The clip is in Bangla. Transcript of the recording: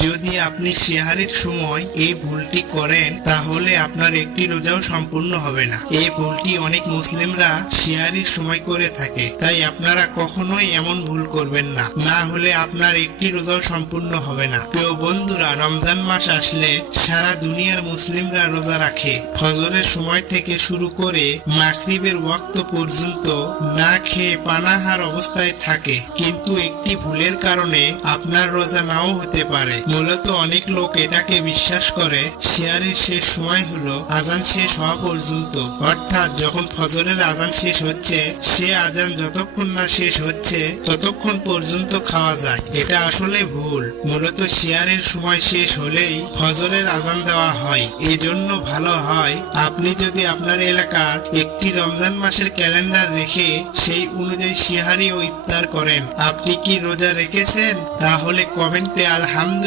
যদি আপনি সেহারির সময় এই ভুলটি করেন তাহলে আপনার একটি রোজাও সম্পূর্ণ হবে না। এই ভুলটি অনেক মুসলিমরা সেহারির সময় করে থাকে, তাই আপনারা কখনোই এমন ভুল করবেন না, না হলে আপনার একটি রোজাও সম্পূর্ণ হবে না। প্রিয় বন্ধুরা, রমজান মাস আসলে সারা দুনিয়ার মুসলিমরা রোজা রাখে। ফজরের সময় থেকে শুরু করে মাগরিবের ওয়াক্ত পর্যন্ত না খেয়ে পানাহার অবস্থায় থাকে, কিন্তু একটি ভুলের কারণে আপনার রোজা নাও হতে পারে। মূলত অনেক লোক এটাকে বিশ্বাস করে সেহারির শেষ সময় হলো আজান শেষ হওয়া পর্যন্ত, অর্থাৎ যখন ফজরের আজান শেষ হচ্ছে সে আজান যতক্ষণ না শেষ হচ্ছে ততক্ষণ পর্যন্ত খাওয়া যায়। এটা আসলে ভুল। মূলত সেহারির সময় শেষ হলেই ফজরের আজান দেওয়া হয়। এজন্য ভালো হয় আপনি যদি আপনার এলাকার একটি রমজান মাসের ক্যালেন্ডার রেখে সেই অনুযায়ী সেহারি ও ইফতার করেন। আপনি কি রোজা রেখেছেন? তাহলে কমেন্টে আলহামদুলিল্লাহ